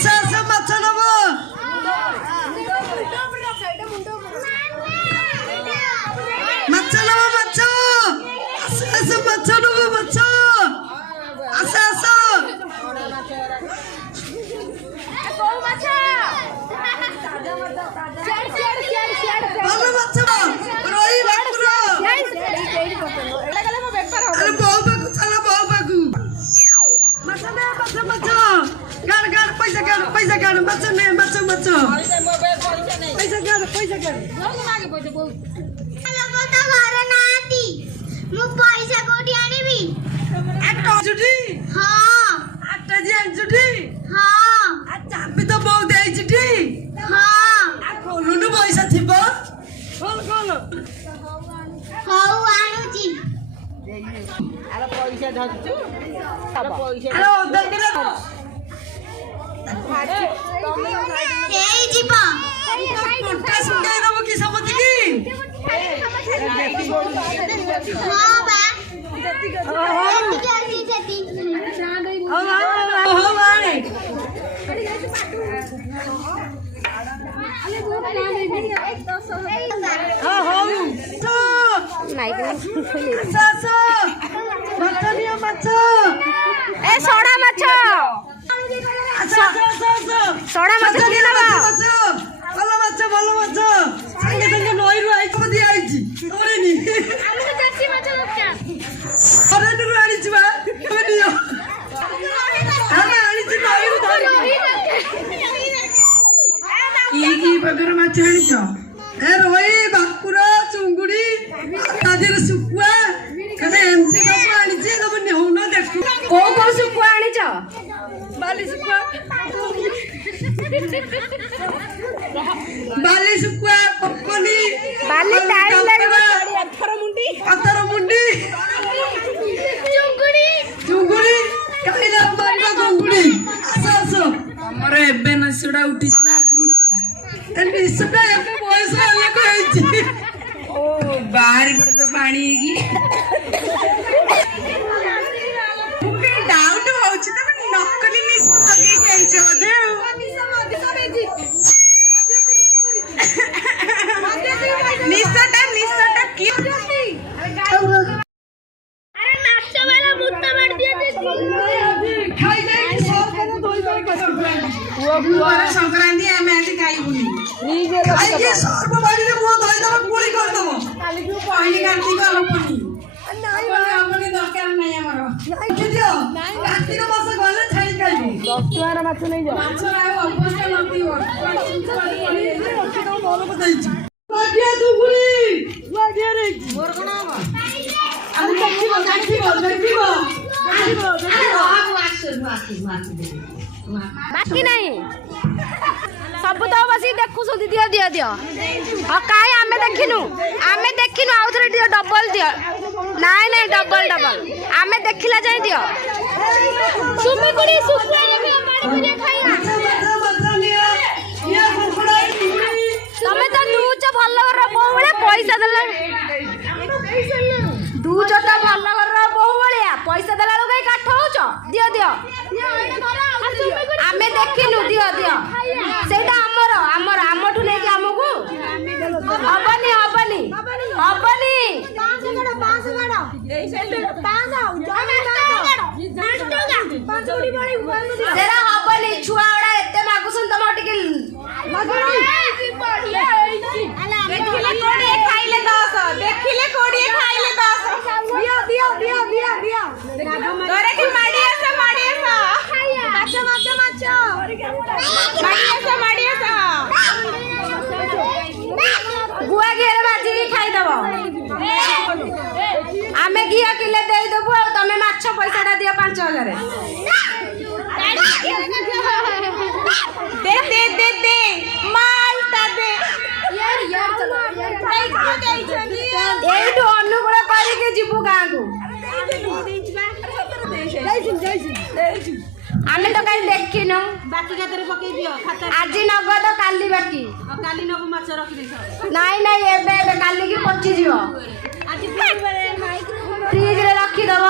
आसा आसा माछ नबो माछ नबो माछ आसा आसा माछ नबो माछ आसा आसा ভালো মাছ রই ভাকুর আরে বউ বাকু চলা বউ বাকু মাছ নে মাছ মাছ গার গার পয়সা গার মাছ নে মাছ মাছ পয়সা গার লোক তো ঘরে নাতি মু পয়সা কোটি আনিবি একটা জুটি হ্যাঁ আটটা জি জুটি হ্যাঁ আচ্ছা আমি তো বউ দেই জুটি হ্যাঁ আকো লুনু পয়সা থিব কল কল হউ আনুচি আরে পয়সা ধরছু আরে পয়সা আরে ওদের দিলে এই জিবা কোনটা সুন্দর দেব কি সমতি কি হ্যাঁ বা ସଡ଼ା ମାଛ ସଡ଼ା ମାଛ କିଏ ନବ ଭଲ ମାଛ ସାଙ୍ଗେ ସାଙ୍ଗେ ନଈରୁ ଆଇଛି ଦିଆ ହେଇଛି ଆଣିଛୁ ବା ତମେ ନିଅ ଆମେ ଆଣିଛୁ ନଈରୁ କି ପ୍ରକାର ମାଛ ଆଣିଛ ଏ ରୋହି ଭାକୁର ଚୁଙ୍ଗୁଡି ତା ଦେହରେ ଶୁଖୁଆ ଏମିତି ସବୁ ଆଣିଛି ତମେ ନେଉନ ଦେଖୁ କୋଉ କୋଉ ଶୁଖୁଆ ଆଣିଛ ବାଲି ଶୁଖୁଆ ପପନି ବାଲି ଟାଇମ୍ ଲାଗିବ ପଥର ମୁଣ୍ଡି ଚୁଙ୍ଗୁଡି ଖାଇଲା ମାରିବା ଚୁଙ୍ଗୁଡି ଆସ ତମର ଏବେ ନିଶଟା ଉଠିଛି ନା ଆଗରୁ ଉଠିଲା ନିଶଟା ଏବେ ବୟସ ଅଲଗା ହେଇଛି ଓ ବାହାରି ପଡେ ପାଣି ହେଇକି ଡାଉଟ ହଉଛି ତମେ ନକଲି ନିଶ ଲଗେଇ ଯାଇଛ ବୋଧେ ନିଶଟା କିଏ ସଂକ୍ରାନ୍ତି ଆମେ ଆଜି ଖାଇବୁନି ଖାଇକି ସର୍ବ ବାଡ଼ିରେ ମୁହଁ ଧୋଇଦବ କୁଳି କରିଦବ କହିଲି କାର୍ତ୍ତିକ ହବନି ଦରକାର ନାହିଁ ଆମର କାର୍ତ୍ତିକ ମାସ ଗଲେ ଛାଡ଼ି ଖାଇବୁ ମାଛ ନେଇଯାଅ ମାଛ ଅବସ୍ଥା ନଥିବ ଦେଇଛି ଲାଗିଆ ଚୁଗୁଳି ଲାଗିଆରେ ମୋର କଣ ହବ ଆମେ ଦେଖିବ ବାକି ନାହିଁ ସବୁ ତ ବସିକି ଦେଖୁଛନ୍ତି ଦିଅ ଦିଅ ଦିଅ ଆଉ କାହିଁ ଆମେ ଦେଖିନୁ ଆଉ ଥରେ ଦିଅ ଡବଲ ଦିଅ ନାଇଁ ଡବଲ ଆମେ ଦେଖିଲା ଯାଏ ଦିଅ ତମେ ତ ଦଉଛ ଭଲ ଘର ବୋଉ ଭଳିଆ ପଇସା ଦେଲେ ଦଉଛ ତ ଭଲ ଘର ବୋଉ ଭଳିଆ ପଇସା ଦେଲା ବେଳକୁ କାହିଁ କାଠ ହଉଛ ଦିଅ ଆମେ ଦେଖିନୁ ଦିଅ ସେଇଟା ଆମଠୁ ନେଇକି ଆମକୁ ହବନି ସେଟା ହବନି ଛୁଆ ଗୁଡା ଏତେ ମାଗୁଛନ୍ତି ତମ ଟିକେ ଦେଖିଲେ 20 ଖାଇଲେ 10 ଘରେ କି ମାଡି ଆସ ଗୁଆ ଘିଅରେ ଭାଜିକି ଖାଇଦବ ଆମେ ଘିଅ କିଲେ ଦେଇଦେବୁ ଆଉ ତମେ ମାଛ ପଇସାଟା ଦିଅ 5000 ଦେ ମାଲଟା ଦେ ଏଇଠୁ ଅନୁକୂଳ କରିକି ଯିବୁ ଗାଁକୁ ଆମେ ତ କାହିଁ ଦେଖିନୁ ବାକି ଖାତାରେ ପକେଇ ଦିଅ ଆଜି ନଗଦ କାଲି ବାକି କାଲି ନବୁ ମାଛ ରଖିଦେଇଛ ନାଇଁ ଏବେ କାଲିକି ପଚିଯିବ ଆଜି ଫ୍ରିଜରେ ରଖିଦବ